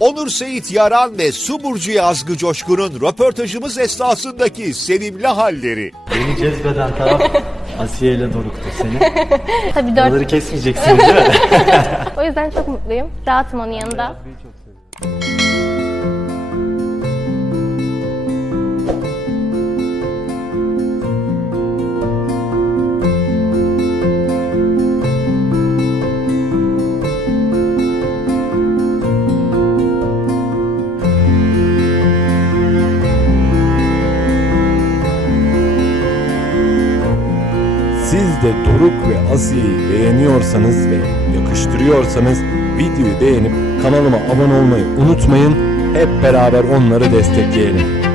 Onur Seyit Yaran ve Su Burcu Yazgı Coşkun'un röportajımız esnasındaki sevimli halleri. Beni cezbeden taraf Asiye ile Doruk'tu seni. Tabii dört. Oraları kesmeyeceksiniz değil mi? O yüzden çok mutluyum. Rahatım onun yanında. Siz de Doruk ve Asiye'yi beğeniyorsanız ve yakıştırıyorsanız videoyu beğenip kanalıma abone olmayı unutmayın. Hep beraber onları destekleyelim.